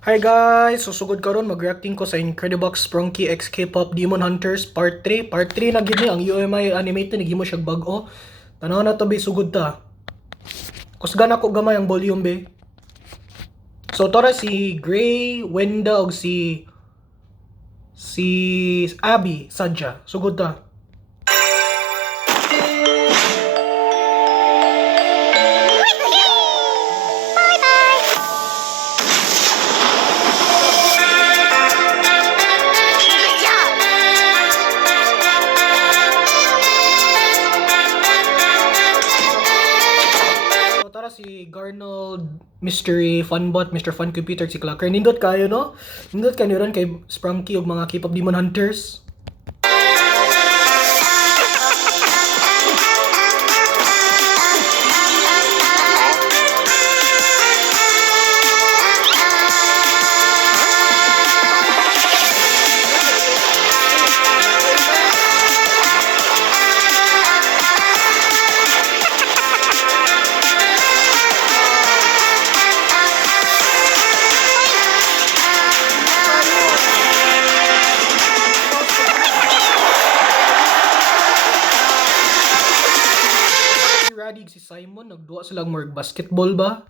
Hi guys! Susugod karon mag-reacting ko sa Incredibox Sprunky X K-pop Demon Hunters Part 3. Part 3 na gid ni ang UMI animated nagimo siya bag-o. Tanaw na to be sugod ta. Kusgan ako gamay ang volume be. So tora si Gray, Wenda og si Abby Sadja. Sugod ta. Tara si Garnold, Mystery Funbot, Mr. Fun Computer, si Clacker. Nindot kayo, no? Nindot kayo ron kay Sprunky og mga K-pop Demon Hunters. Si Simon, nagduwa sila mag basketball ba?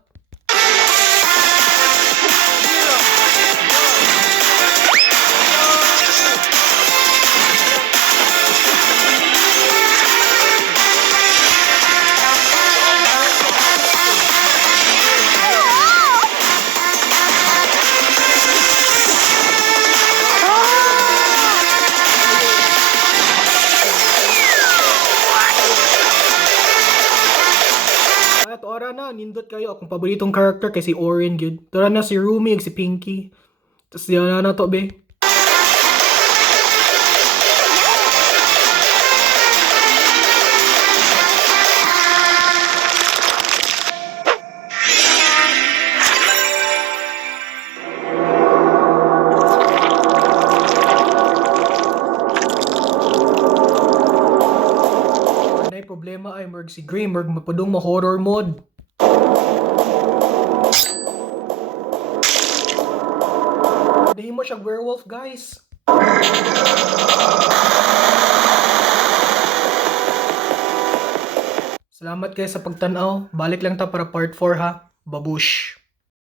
Ora na, nindot kayo. Akong paboritong character kay si Oren gyud. Tora na si Rumi ug si Pinky. Tapos diyan na to be. Nay problema ay merg si Gray, merg mapadung mo horror mode. Dahin mo siya werewolf, guys. Salamat guys sa pagtanaw. Balik lang ta para part 4 ha. Babush.